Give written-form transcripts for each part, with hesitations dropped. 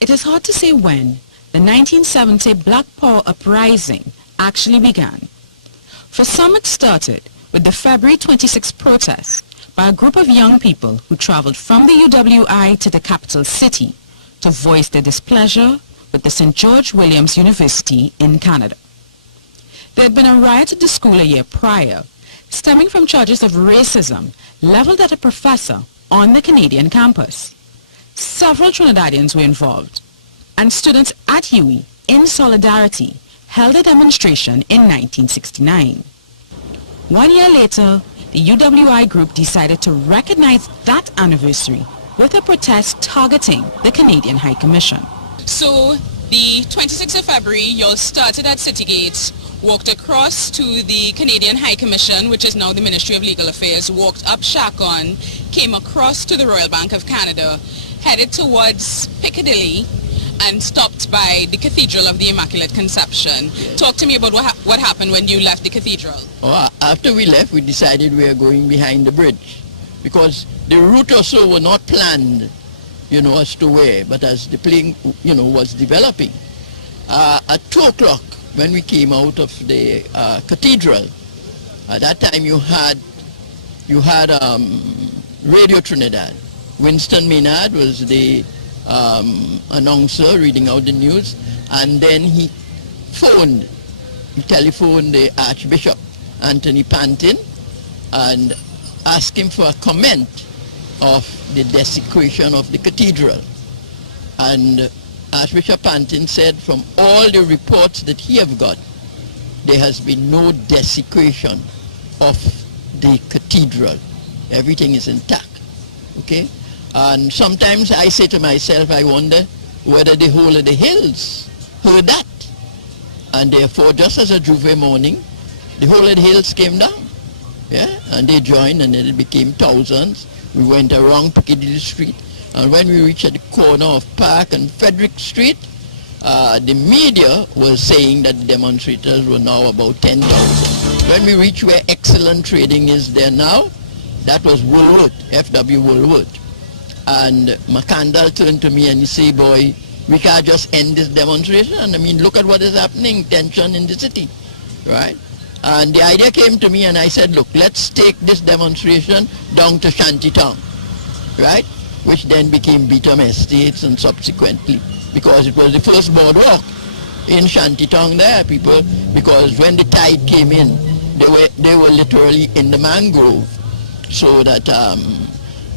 It is hard to say when the 1970 Black Power uprising actually began. For some, it started with the February 26 protest by a group of young people who traveled from the UWI to the capital city to voice their displeasure with the St. George Williams University in Canada. There had been a riot at the school a year prior, stemming from charges of racism leveled at a professor on the Canadian campus. Several Trinidadians were involved, and students at UWI, in solidarity, held a demonstration in 1969. 1 year later, the UWI group decided to recognize that anniversary with a protest targeting the Canadian High Commission. So the 26th of February, you all started at City Gates, walked across to the Canadian High Commission, which is now the Ministry of Legal Affairs, walked up Chacon, came across to the Royal Bank of Canada, headed towards Piccadilly, and stopped by the Cathedral of the Immaculate Conception. Talk to me about what happened when you left the cathedral. Oh, after we left, we decided we were going behind the bridge, because the route also were not planned, as to where, but as the plane, was developing. At 2 o'clock, when we came out of the cathedral, at that time you had Radio Trinidad. Winston Maynard was the announcer reading out the news, and then he telephoned the Archbishop Anthony Pantin and asked him for a comment of the desecration of the cathedral. And Archbishop Pantin said, from all the reports that he have got, there has been no desecration of the cathedral. Everything is intact. Okay? And sometimes I say to myself, I wonder whether the whole of the hills heard that. And therefore, just as a Juve morning, the whole of the hills came down. Yeah? And they joined, and then it became thousands. We went around Piccadilly Street. And when we reached at the corner of Park and Frederick Street, the media was saying that the demonstrators were now about 10,000. When we reached where Excellent Trading is there now, that was Woolworth, F.W. Woolworth. And McCandle turned to me and he said, boy, we can't just end this demonstration. I mean, look at what is happening, tension in the city, right? And the idea came to me and I said, look, let's take this demonstration down to Shantytown, right? Which then became Beetham Estates and subsequently, because it was the first boardwalk in Shantytown there, people, because when the tide came in, they were literally in the mangrove. So that,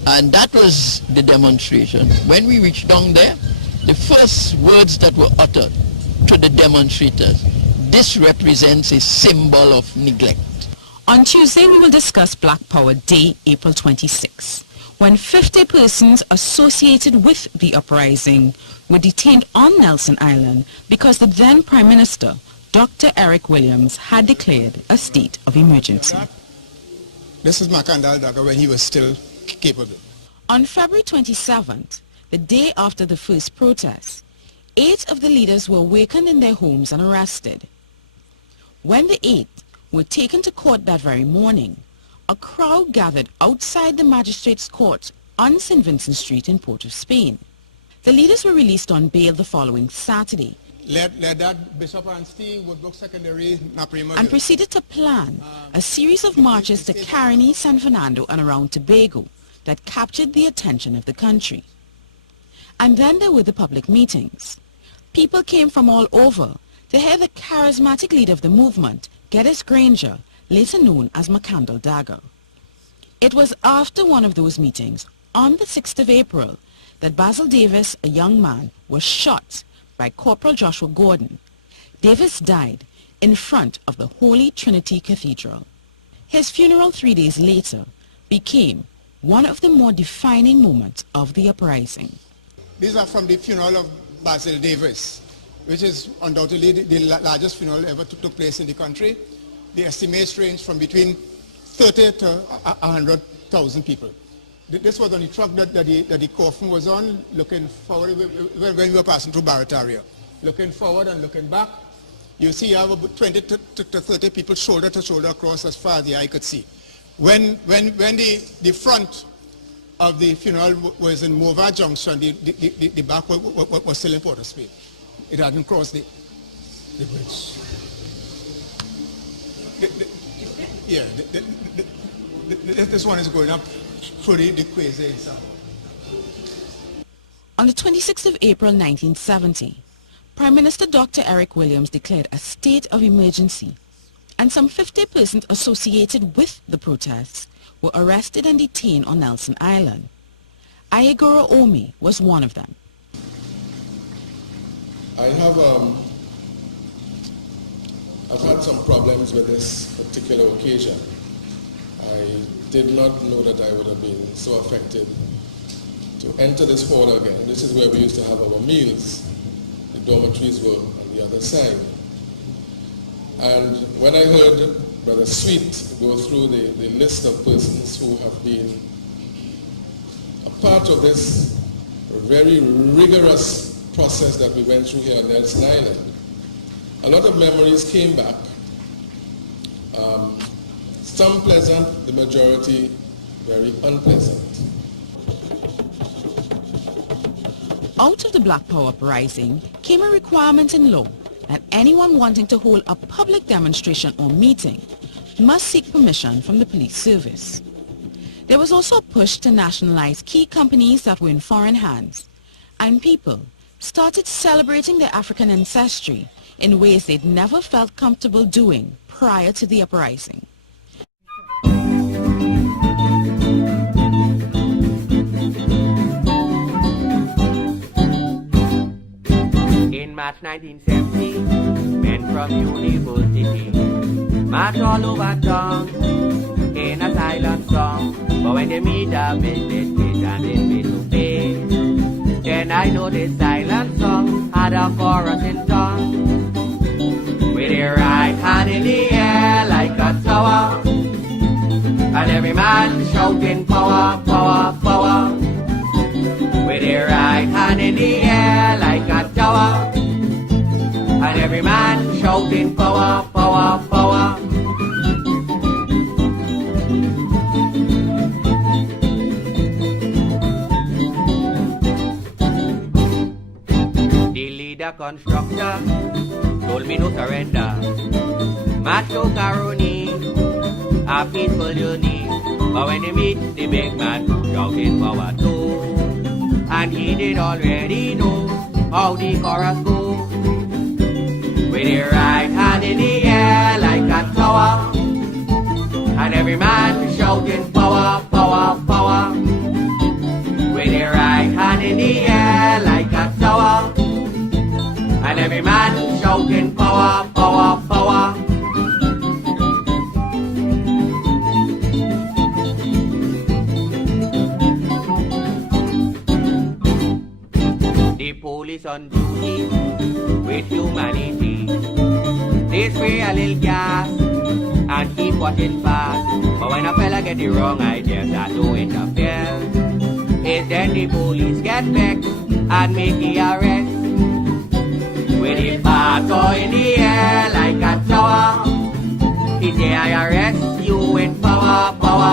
and that was the demonstration. When we reached down there, the first words that were uttered to the demonstrators, this represents a symbol of neglect. On Tuesday, we will discuss Black Power Day, April 26, when 50 persons associated with the uprising were detained on Nelson Island because the then Prime Minister, Dr. Eric Williams, had declared a state of emergency. This is Macandal Daga when he was still capable. On February 27th, the day after the first protest, 8 of the leaders were awakened in their homes and arrested. When the 8 were taken to court that very morning, a crowd gathered outside the magistrate's court on St. Vincent Street in Port of Spain. The leaders were released on bail the following Saturday. Led that Bishop and Steve, Woodbrook Secondary, and proceeded to plan a series of marches to Caroni, San Fernando and around Tobago that captured the attention of the country. And then there were the public meetings. People came from all over to hear the charismatic leader of the movement, Geddes Granger, later known as Macandal Dagger. It was after one of those meetings, on the 6th of April, that Basil Davis, a young man, was shot by Corporal Joshua Gordon. Davis died in front of the Holy Trinity Cathedral. His funeral 3 days later became one of the more defining moments of the uprising. These are from the funeral of Basil Davis, which is undoubtedly the largest funeral ever took place in the country. The estimates range from between 30 to 100,000 people. This was on the truck that the coffin was on, looking forward when we were passing through Barrett. Looking forward and looking back, you see you have about 20 to 30 people shoulder to shoulder across as far as the eye could see. When the front of the funeral was in Mova Junction. The back was still in Port of Spain. It hadn't crossed the bridge. This one is going up through the Quasi in Savo. On the 26th of April 1970, Prime Minister Dr. Eric Williams declared a state of emergency, and some 50 persons associated with the protests were arrested and detained on Nelson Island. Ayegoro Omi was one of them. I've had some problems with this particular occasion. I did not know that I would have been so affected to enter this hall again. This is where we used to have our meals. The dormitories were on the other side. And when I heard Brother Sweet go through the list of persons who have been a part of this very rigorous process that we went through here on Nelson Island, a lot of memories came back. Some pleasant, the majority very unpleasant. Out of the Black Power uprising came a requirement in law that anyone wanting to hold a public demonstration or meeting must seek permission from the police service. There was also a push to nationalize key companies that were in foreign hands, and people started celebrating their African ancestry in ways they'd never felt comfortable doing prior to the uprising. In March 1970, men from university march all over town in a silent song. But when they meet up in the street and they meet to pay, then I know this silent song had a chorus in tongue. With your right hand in the air like a tower, and every man shouting power, power, power. With your right hand in the air like a tower, and every man shouting power, power, power. The leader constructor told me no surrender. Macho Caroni, a peaceful journey. But when they meet the big man, shouting power too. And he did already know how the chorus goes. With your right hand in the air like a tower, and every man shouting power, power, power. With your right hand in the air like a tower, and every man shouting power, power, power. The police on duty with humanity, they spray a little gas and keep watching fast. But when a fella get the wrong idea, start to interfere, it's then the police get vexed and make the arrest. With the baton in the air like a tower, he say I arrest you with power, power,